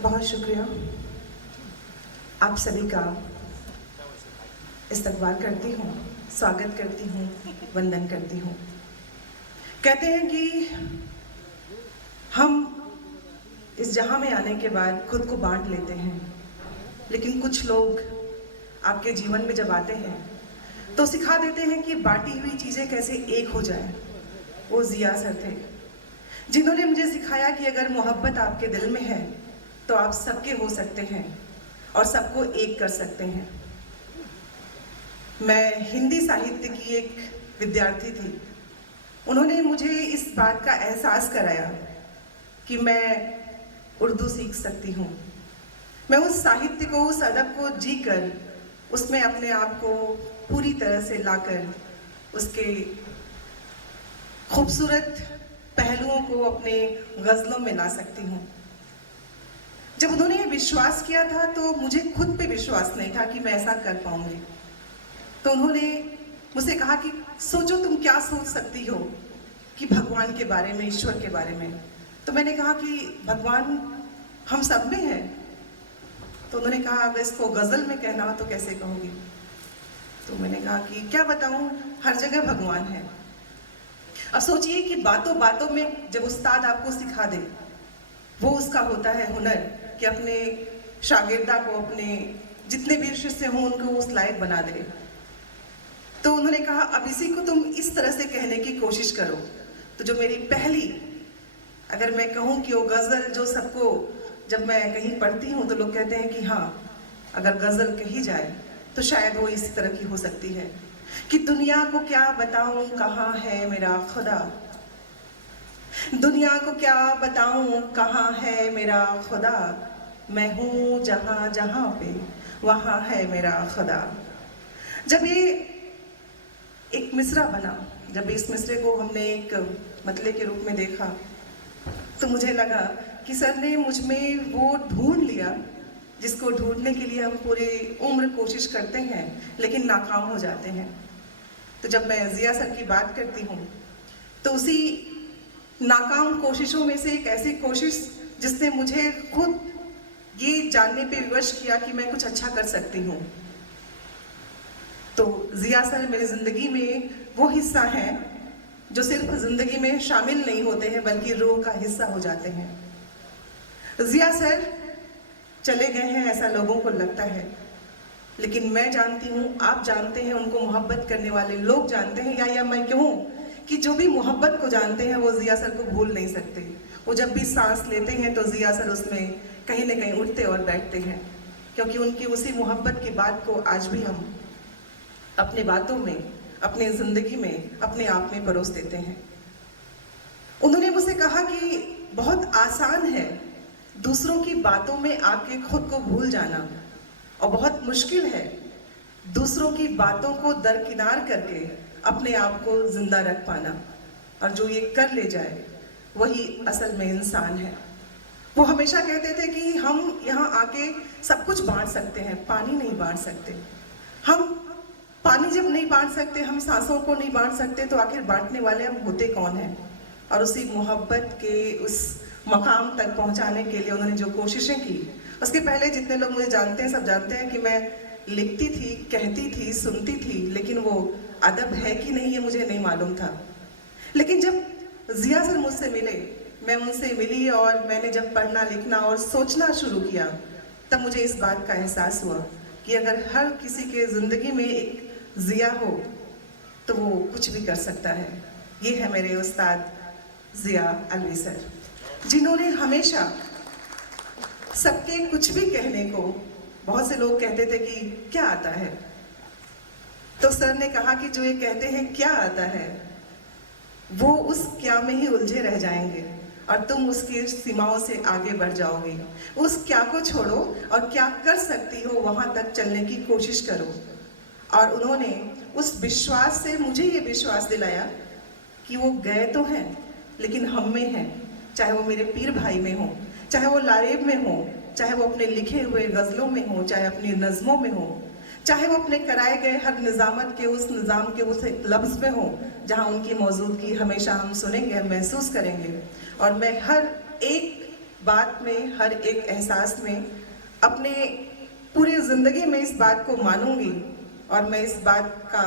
बहुत शुक्रिया। आप सभी का इस्तकबाल करती हूँ, स्वागत करती हूँ, वंदन करती हूँ। कहते हैं कि हम इस जहां में आने के बाद खुद को बांट लेते हैं, लेकिन कुछ लोग आपके जीवन में जब आते हैं तो सिखा देते हैं कि बांटी हुई चीज़ें कैसे एक हो जाए। वो जिया सर थे जिन्होंने मुझे सिखाया कि अगर मोहब्बत आपके दिल में है तो आप सबके हो सकते हैं और सबको एक कर सकते हैं। मैं हिंदी साहित्य की एक विद्यार्थी थी। उन्होंने मुझे इस बात का एहसास कराया कि मैं उर्दू सीख सकती हूँ। मैं उस साहित्य को, उस अदब को जीकर उसमें अपने आप को पूरी तरह से लाकर उसके खूबसूरत पहलुओं को अपने गज़लों में ला सकती हूँ। जब उन्होंने ये विश्वास किया था तो मुझे खुद पे विश्वास नहीं था कि मैं ऐसा कर पाऊंगी। तो उन्होंने मुझसे कहा कि सोचो तुम क्या सोच सकती हो कि भगवान के बारे में, ईश्वर के बारे में। तो मैंने कहा कि भगवान हम सब में है। तो उन्होंने कहा अगर इसको गज़ल में कहना हो तो कैसे कहोगी। तो मैंने कहा कि क्या बताऊं, हर जगह भगवान है। अब सोचिए कि बातों बातों में जब उस्ताद आपको सिखा दे, वो उसका होता है हुनर कि अपने शागिर्दा को, अपने जितने भी शिष्य हों उनको उस लायक बना दे। तो उन्होंने कहा अब इसी को तुम इस तरह से कहने की कोशिश करो। तो जो मेरी पहली, अगर मैं कहूँ कि वो गज़ल जो सबको, जब मैं कहीं पढ़ती हूँ तो लोग कहते हैं कि हाँ अगर गज़ल कही जाए तो शायद वो इसी तरह की हो सकती है कि दुनिया को क्या बताऊं कहाँ है मेरा खुदा, दुनिया को क्या बताऊं कहाँ है मेरा खुदा, मैं हूँ जहाँ जहाँ पे वहाँ है मेरा खुदा। जब ये एक मिसरा बना, जब इस मिसरे को हमने एक मतले के रूप में देखा तो मुझे लगा कि सर ने मुझ में वो ढूंढ लिया जिसको ढूंढने के लिए हम पूरी उम्र कोशिश करते हैं लेकिन नाकाम हो जाते हैं। तो जब मैं जिया सर की बात करती हूँ तो उसी नाकाम कोशिशों में से एक ऐसी कोशिश जिसने मुझे खुद ये जानने पे विवश किया कि मैं कुछ अच्छा कर सकती हूँ। तो जिया सर मेरी ज़िंदगी में वो हिस्सा है जो सिर्फ ज़िंदगी में शामिल नहीं होते हैं बल्कि रूह का हिस्सा हो जाते हैं। जिया सर चले गए हैं ऐसा लोगों को लगता है, लेकिन मैं जानती हूँ, आप जानते हैं, उनको मोहब्बत करने वाले लोग जानते हैं, या मैं कहूँ कि जो भी मोहब्बत को जानते हैं वो जिया सर को भूल नहीं सकते। वो जब भी सांस लेते हैं तो जिया सर उसमें कहीं ना कहीं उठते और बैठते हैं, क्योंकि उनकी उसी मोहब्बत की बात को आज भी हम अपने बातों में, अपने ज़िंदगी में, अपने आप में परोस देते हैं। उन्होंने मुझसे कहा कि बहुत आसान है दूसरों की बातों में आके खुद को भूल जाना, और बहुत मुश्किल है दूसरों की बातों को दरकिनार करके अपने आप को जिंदा रख पाना। और जो ये कर ले जाए वही असल में इंसान है। वो हमेशा कहते थे कि हम यहाँ आके सब कुछ बांट सकते हैं, पानी नहीं बांट सकते। हम पानी जब नहीं बांट सकते, हम सांसों को नहीं बांट सकते, तो आखिर बांटने वाले हम होते कौन हैं। और उसी मोहब्बत के उस मकाम तक पहुँचाने के लिए उन्होंने जो कोशिशें की, उसके पहले जितने लोग मुझे जानते हैं सब जानते हैं कि मैं लिखती थी, कहती थी, सुनती थी, लेकिन वो अदब है कि नहीं ये मुझे नहीं मालूम था। लेकिन जब जिया सर मुझसे मिले, मैं उनसे मिली और मैंने जब पढ़ना, लिखना और सोचना शुरू किया, तब मुझे इस बात का एहसास हुआ कि अगर हर किसी के ज़िंदगी में एक जिया हो तो वो कुछ भी कर सकता है। ये है मेरे उस्ताद जिया अलवी सर, जिन्होंने हमेशा सबके कुछ भी कहने को, बहुत से लोग कहते थे कि क्या आता है, तो सर ने कहा कि जो ये कहते हैं क्या आता है, वो उस क्या में ही उलझे रह जाएंगे और तुम उसकी सीमाओं से आगे बढ़ जाओगे। उस क्या को छोड़ो और क्या कर सकती हो वहां तक चलने की कोशिश करो। और उन्होंने उस विश्वास से मुझे ये विश्वास दिलाया कि वो गए तो हैं लेकिन हम में हैं, चाहे वो मेरे पीर भाई में हो, चाहे वो लारेब में हो, चाहे वो अपने लिखे हुए गज़लों में हो, चाहे अपनी नज़मों में हो, चाहे वो अपने कराए गए हर निज़ामत के उस निज़ाम के उस लफ्ज़ में हो जहाँ उनकी मौजूदगी हमेशा हम सुनेंगे, हम महसूस करेंगे। और मैं हर एक बात में, हर एक एहसास में, अपने पूरी ज़िंदगी में इस बात को मानूंगी। और मैं इस बात का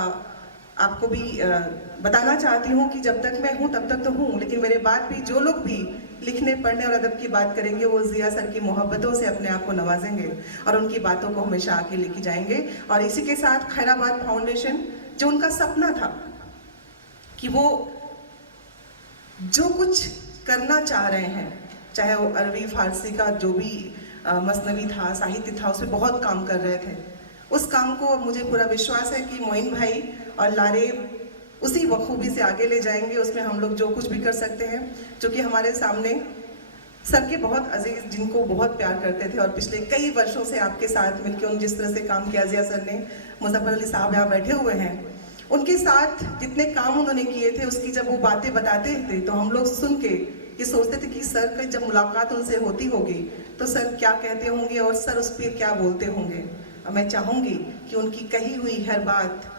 आपको भी बताना चाहती हूँ कि जब तक मैं हूँ तब तक तो हूँ, लेकिन मेरे बाद भी जो लोग भी लिखने, पढ़ने और अदब की बात करेंगे वो ज़िया सर की मोहब्बतों से अपने आप को नवाजेंगे और उनकी बातों को हमेशा आगे लेके जाएंगे। और इसी के साथ खैराबाद फाउंडेशन, जो उनका सपना था कि वो जो कुछ करना चाह रहे हैं, चाहे वो अरबी फारसी का जो भी मसनवी था, साहित्य था, उसमें बहुत काम कर रहे थे। उस काम को मुझे पूरा विश्वास है कि मोइन भाई और लारेब उसी बखूबी से आगे ले जाएंगे। उसमें हम लोग जो कुछ भी कर सकते हैं, जो कि हमारे सामने सर के बहुत अजीज, जिनको बहुत प्यार करते थे और पिछले कई वर्षों से आपके साथ मिलकर उन जिस तरह से काम किया, ज़िया सर ने, मुज़फ़्फ़र अली साहब यहाँ बैठे हुए हैं, उनके साथ जितने काम उन्होंने किए थे उसकी जब वो बातें बताते थे तो हम लोग सुन के ये सोचते थे कि सर की जब मुलाकात उनसे होती होगी तो सर क्या कहते होंगे और सर उस पर क्या बोलते होंगे। और मैं चाहूँगी कि उनकी कही हुई हर बात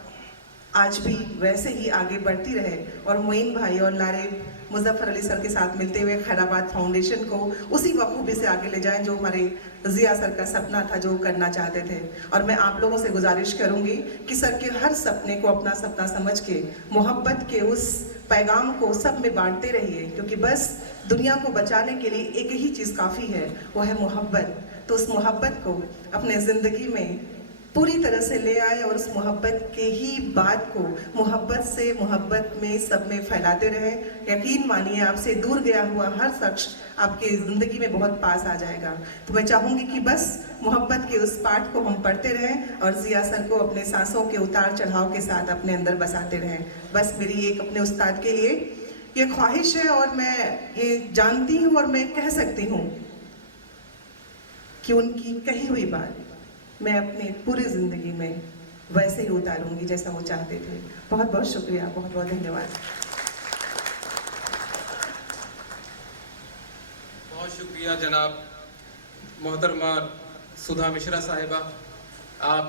आज भी वैसे ही आगे बढ़ती रहे और मोइन भाई और लारेब मुज़फ़्फ़र अली सर के साथ मिलते हुए खैराबाद फाउंडेशन को उसी बखूबी से आगे ले जाएं जो हमारे ज़िया सर का सपना था, जो करना चाहते थे। और मैं आप लोगों से गुजारिश करूंगी कि सर के हर सपने को अपना सपना समझ के मोहब्बत के उस पैगाम को सब में बांटते रहिए, क्योंकि बस दुनिया को बचाने के लिए एक ही चीज़ काफ़ी है, वो है मोहब्बत। तो उस मोहब्बत को अपने ज़िंदगी में पूरी तरह से ले आए और उस मोहब्बत के ही बात को मोहब्बत से मोहब्बत में सब में फैलाते रहे। यकीन मानिए आपसे दूर गया हुआ हर शख्स आपके ज़िंदगी में बहुत पास आ जाएगा। तो मैं चाहूँगी कि बस मोहब्बत के उस पाठ को हम पढ़ते रहें और ज़िया सर को अपने सांसों के उतार चढ़ाव के साथ अपने अंदर बसाते रहें। बस मेरी एक अपने उस्ताद के लिए ये ख्वाहिश है और मैं ये जानती हूँ और मैं कह सकती हूँ कि उनकी कही हुई बात मैं अपनी पूरी ज़िंदगी में वैसे ही उतारूंगी जैसा वो चाहते थे। बहुत बहुत शुक्रिया, बहुत बहुत धन्यवाद। बहुत शुक्रिया जनाब मोहतरमा सुधा मिश्रा साहिबा। आप